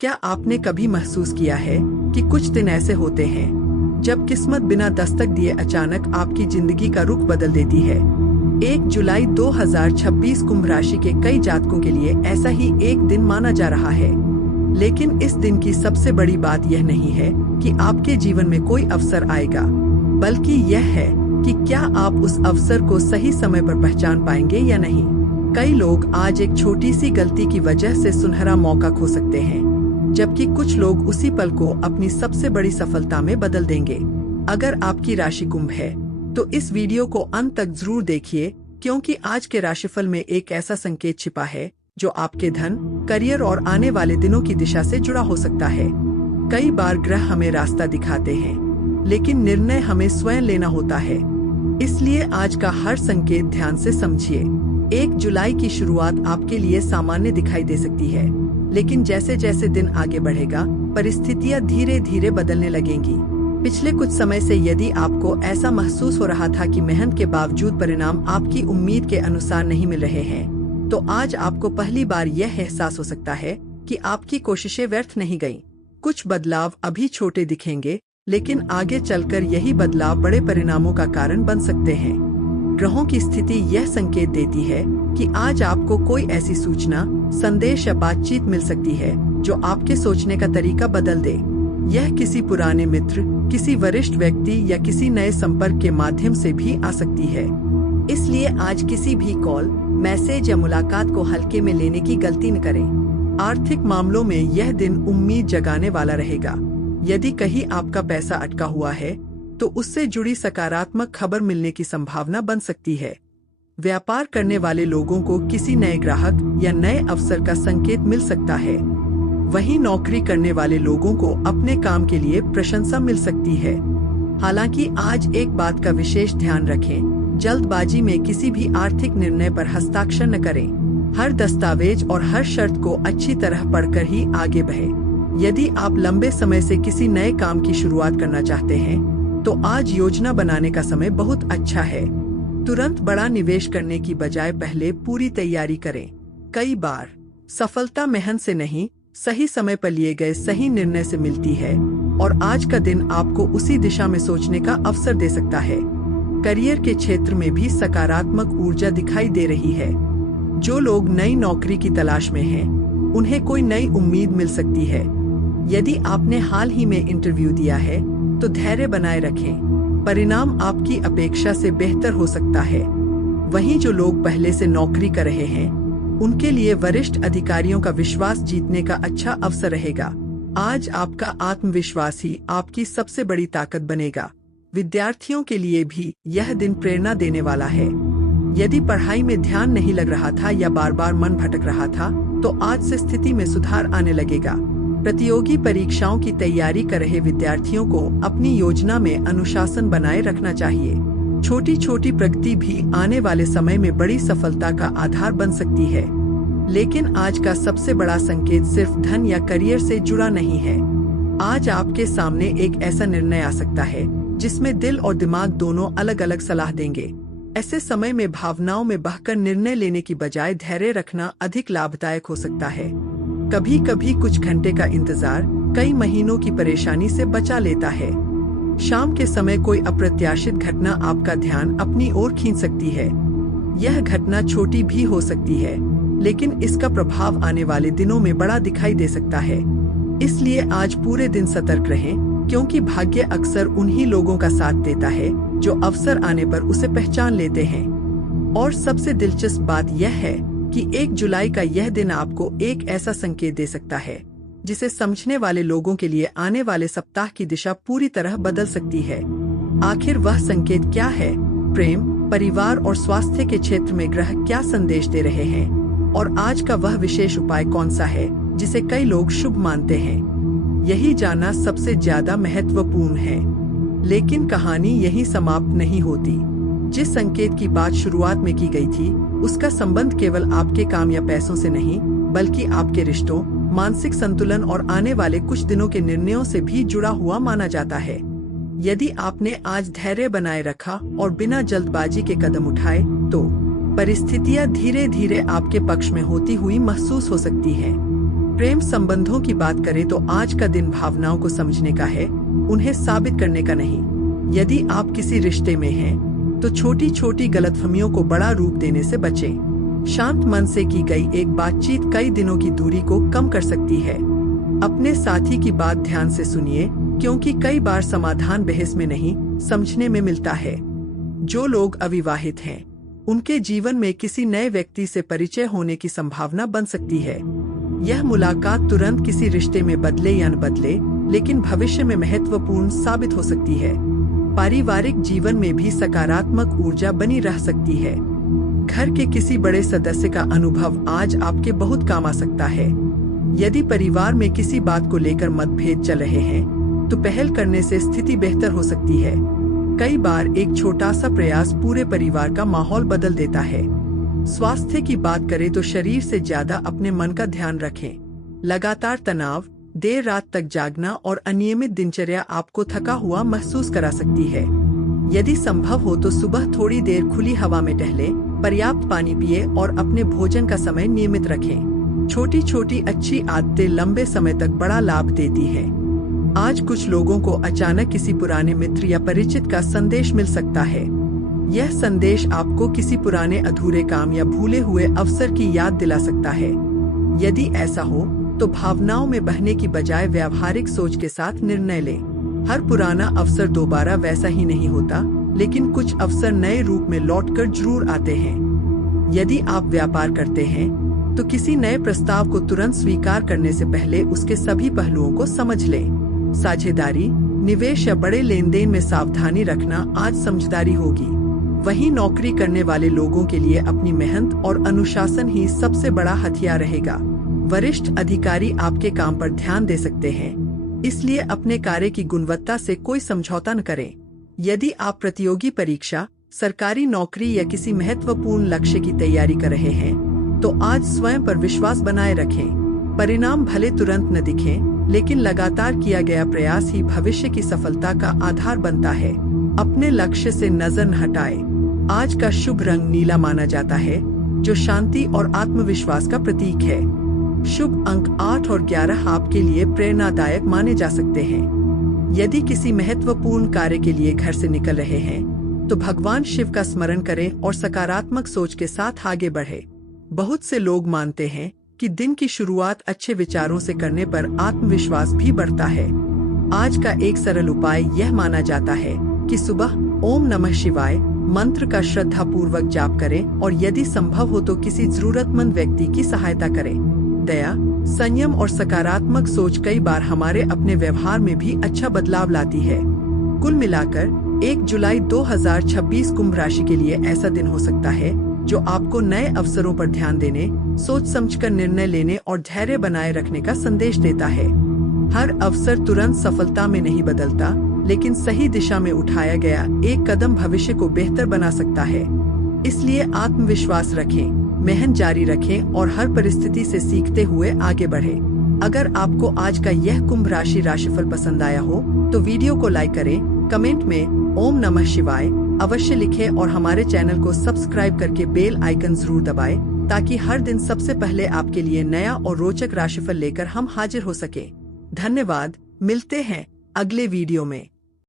क्या आपने कभी महसूस किया है कि कुछ दिन ऐसे होते हैं जब किस्मत बिना दस्तक दिए अचानक आपकी जिंदगी का रुख बदल देती है? 1 जुलाई 2026 कुंभ राशि के कई जातकों के लिए ऐसा ही एक दिन माना जा रहा है। लेकिन इस दिन की सबसे बड़ी बात यह नहीं है कि आपके जीवन में कोई अवसर आएगा, बल्कि यह है कि क्या आप उस अवसर को सही समय पर पहचान पाएंगे या नहीं। कई लोग आज एक छोटी सी गलती की वजह से सुनहरा मौका खो सकते हैं, जबकि कुछ लोग उसी पल को अपनी सबसे बड़ी सफलता में बदल देंगे। अगर आपकी राशि कुंभ है तो इस वीडियो को अंत तक जरूर देखिए, क्योंकि आज के राशिफल में एक ऐसा संकेत छिपा है जो आपके धन, करियर और आने वाले दिनों की दिशा से जुड़ा हो सकता है। कई बार ग्रह हमें रास्ता दिखाते हैं, लेकिन निर्णय हमें स्वयं लेना होता है। इसलिए आज का हर संकेत ध्यान से समझिए। 1 जुलाई की शुरुआत आपके लिए सामान्य दिखाई दे सकती है, लेकिन जैसे जैसे दिन आगे बढ़ेगा, परिस्थितियां धीरे धीरे बदलने लगेंगी। पिछले कुछ समय से यदि आपको ऐसा महसूस हो रहा था कि मेहनत के बावजूद परिणाम आपकी उम्मीद के अनुसार नहीं मिल रहे हैं, तो आज आपको पहली बार यह एहसास हो सकता है कि आपकी कोशिशें व्यर्थ नहीं गईं। कुछ बदलाव अभी छोटे दिखेंगे, लेकिन आगे चलकर यही बदलाव बड़े परिणामों का कारण बन सकते हैं। ग्रहों की स्थिति यह संकेत देती है कि आज आपको कोई ऐसी सूचना, संदेश या बातचीत मिल सकती है जो आपके सोचने का तरीका बदल दे। यह किसी पुराने मित्र, किसी वरिष्ठ व्यक्ति या किसी नए संपर्क के माध्यम से भी आ सकती है। इसलिए आज किसी भी कॉल, मैसेज या मुलाकात को हल्के में लेने की गलती न करें। आर्थिक मामलों में यह दिन उम्मीद जगाने वाला रहेगा। यदि कहीं आपका पैसा अटका हुआ है तो उससे जुड़ी सकारात्मक खबर मिलने की संभावना बन सकती है। व्यापार करने वाले लोगों को किसी नए ग्राहक या नए अवसर का संकेत मिल सकता है। वहीं नौकरी करने वाले लोगों को अपने काम के लिए प्रशंसा मिल सकती है। हालांकि आज एक बात का विशेष ध्यान रखें, जल्दबाजी में किसी भी आर्थिक निर्णय पर हस्ताक्षर न करें। हर दस्तावेज और हर शर्त को अच्छी तरह पढ़कर ही आगे बढ़ें। यदि आप लंबे समय से किसी नए काम की शुरुआत करना चाहते हैं, तो आज योजना बनाने का समय बहुत अच्छा है। तुरंत बड़ा निवेश करने की बजाय पहले पूरी तैयारी करें। कई बार सफलता मेहनत से नहीं, सही समय पर लिए गए सही निर्णय से मिलती है, और आज का दिन आपको उसी दिशा में सोचने का अवसर दे सकता है। करियर के क्षेत्र में भी सकारात्मक ऊर्जा दिखाई दे रही है। जो लोग नई नौकरी की तलाश में हैं, उन्हें कोई नई उम्मीद मिल सकती है। यदि आपने हाल ही में इंटरव्यू दिया है तो धैर्य बनाए रखें, परिणाम आपकी अपेक्षा से बेहतर हो सकता है। वहीं जो लोग पहले से नौकरी कर रहे हैं, उनके लिए वरिष्ठ अधिकारियों का विश्वास जीतने का अच्छा अवसर रहेगा। आज आपका आत्मविश्वास ही आपकी सबसे बड़ी ताकत बनेगा। विद्यार्थियों के लिए भी यह दिन प्रेरणा देने वाला है। यदि पढ़ाई में ध्यान नहीं लग रहा था या बार बार मन भटक रहा था, तो आज से स्थिति में सुधार आने लगेगा। प्रतियोगी परीक्षाओं की तैयारी कर रहे विद्यार्थियों को अपनी योजना में अनुशासन बनाए रखना चाहिए। छोटी छोटी प्रगति भी आने वाले समय में बड़ी सफलता का आधार बन सकती है। लेकिन आज का सबसे बड़ा संकेत सिर्फ धन या करियर से जुड़ा नहीं है। आज आपके सामने एक ऐसा निर्णय आ सकता है जिसमें दिल और दिमाग दोनों अलग अलग सलाह देंगे। ऐसे समय में भावनाओं में बहकर निर्णय लेने की बजाय धैर्य रखना अधिक लाभदायक हो सकता है। कभी कभी कुछ घंटे का इंतजार कई महीनों की परेशानी से बचा लेता है। शाम के समय कोई अप्रत्याशित घटना आपका ध्यान अपनी ओर खींच सकती है। यह घटना छोटी भी हो सकती है, लेकिन इसका प्रभाव आने वाले दिनों में बड़ा दिखाई दे सकता है। इसलिए आज पूरे दिन सतर्क रहें, क्योंकि भाग्य अक्सर उन्हीं लोगों का साथ देता है जो अवसर आने पर उसे पहचान लेते हैं। और सबसे दिलचस्प बात यह है कि 1 जुलाई का यह दिन आपको एक ऐसा संकेत दे सकता है जिसे समझने वाले लोगों के लिए आने वाले सप्ताह की दिशा पूरी तरह बदल सकती है। आखिर वह संकेत क्या है? प्रेम, परिवार और स्वास्थ्य के क्षेत्र में ग्रह क्या संदेश दे रहे हैं, और आज का वह विशेष उपाय कौन सा है जिसे कई लोग शुभ मानते हैं? यही जानना सबसे ज्यादा महत्वपूर्ण है। लेकिन कहानी यही समाप्त नहीं होती। जिस संकेत की बात शुरुआत में की गई थी, उसका संबंध केवल आपके काम या पैसों से नहीं, बल्कि आपके रिश्तों, मानसिक संतुलन और आने वाले कुछ दिनों के निर्णयों से भी जुड़ा हुआ माना जाता है। यदि आपने आज धैर्य बनाए रखा और बिना जल्दबाजी के कदम उठाए, तो परिस्थितियां धीरे धीरे आपके पक्ष में होती हुई महसूस हो सकती हैं। प्रेम संबंधों की बात करें तो आज का दिन भावनाओं को समझने का है, उन्हें साबित करने का नहीं। यदि आप किसी रिश्ते में हैं, तो छोटी छोटी गलतफहमियों को बड़ा रूप देने से बचें। शांत मन से की गई एक बातचीत कई दिनों की दूरी को कम कर सकती है। अपने साथी की बात ध्यान से सुनिए, क्योंकि कई बार समाधान बहस में नहीं, समझने में मिलता है। जो लोग अविवाहित हैं, उनके जीवन में किसी नए व्यक्ति से परिचय होने की संभावना बन सकती है। यह मुलाकात तुरंत किसी रिश्ते में बदले या न बदले, लेकिन भविष्य में महत्वपूर्ण साबित हो सकती है। पारिवारिक जीवन में भी सकारात्मक ऊर्जा बनी रह सकती है। घर के किसी बड़े सदस्य का अनुभव आज आपके बहुत काम आ सकता है। यदि परिवार में किसी बात को लेकर मतभेद चल रहे हैं, तो पहल करने से स्थिति बेहतर हो सकती है। कई बार एक छोटा सा प्रयास पूरे परिवार का माहौल बदल देता है। स्वास्थ्य की बात करें तो शरीर से ज्यादा अपने मन का ध्यान रखें। लगातार तनाव, देर रात तक जागना और अनियमित दिनचर्या आपको थका हुआ महसूस करा सकती है। यदि संभव हो तो सुबह थोड़ी देर खुली हवा में टहलें, पर्याप्त पानी पिए और अपने भोजन का समय नियमित रखें। छोटी छोटी अच्छी आदतें लंबे समय तक बड़ा लाभ देती हैं। आज कुछ लोगों को अचानक किसी पुराने मित्र या परिचित का संदेश मिल सकता है। यह संदेश आपको किसी पुराने अधूरे काम या भूले हुए अवसर की याद दिला सकता है। यदि ऐसा हो तो भावनाओं में बहने की बजाय व्यावहारिक सोच के साथ निर्णय लें। हर पुराना अवसर दोबारा वैसा ही नहीं होता, लेकिन कुछ अवसर नए रूप में लौटकर जरूर आते हैं। यदि आप व्यापार करते हैं, तो किसी नए प्रस्ताव को तुरंत स्वीकार करने से पहले उसके सभी पहलुओं को समझ लें। साझेदारी, निवेश या बड़े लेन देन में सावधानी रखना आज समझदारी होगी। वहीं नौकरी करने वाले लोगों के लिए अपनी मेहनत और अनुशासन ही सबसे बड़ा हथियार रहेगा। वरिष्ठ अधिकारी आपके काम पर ध्यान दे सकते हैं, इसलिए अपने कार्य की गुणवत्ता से कोई समझौता न करें। यदि आप प्रतियोगी परीक्षा, सरकारी नौकरी या किसी महत्वपूर्ण लक्ष्य की तैयारी कर रहे हैं, तो आज स्वयं पर विश्वास बनाए रखें। परिणाम भले तुरंत न दिखें, लेकिन लगातार किया गया प्रयास ही भविष्य की सफलता का आधार बनता है। अपने लक्ष्य से नजर न हटाएं। आज का शुभ रंग नीला माना जाता है, जो शांति और आत्मविश्वास का प्रतीक है। शुभ अंक 8 और 11 आपके लिए प्रेरणादायक माने जा सकते हैं। यदि किसी महत्वपूर्ण कार्य के लिए घर से निकल रहे हैं, तो भगवान शिव का स्मरण करें और सकारात्मक सोच के साथ आगे बढ़ें। बहुत से लोग मानते हैं कि दिन की शुरुआत अच्छे विचारों से करने पर आत्मविश्वास भी बढ़ता है। आज का एक सरल उपाय यह माना जाता है कि सुबह ओम नमः शिवाय मंत्र का श्रद्धा पूर्वक जाप करें और यदि संभव हो तो किसी जरूरतमंद व्यक्ति की सहायता करें। दया, संयम और सकारात्मक सोच कई बार हमारे अपने व्यवहार में भी अच्छा बदलाव लाती है। कुल मिलाकर 1 जुलाई 2026 कुंभ राशि के लिए ऐसा दिन हो सकता है जो आपको नए अवसरों पर ध्यान देने, सोच समझकर निर्णय लेने और धैर्य बनाए रखने का संदेश देता है। हर अवसर तुरंत सफलता में नहीं बदलता, लेकिन सही दिशा में उठाया गया एक कदम भविष्य को बेहतर बना सकता है। इसलिए आत्मविश्वास रखें, मेहनत जारी रखें और हर परिस्थिति से सीखते हुए आगे बढ़ें। अगर आपको आज का यह कुंभ राशि राशिफल पसंद आया हो, तो वीडियो को लाइक करें, कमेंट में ओम नमः शिवाय अवश्य लिखें और हमारे चैनल को सब्सक्राइब करके बेल आइकन जरूर दबाएं, ताकि हर दिन सबसे पहले आपके लिए नया और रोचक राशिफल लेकर हम हाजिर हो सके। धन्यवाद, मिलते हैं अगले वीडियो में।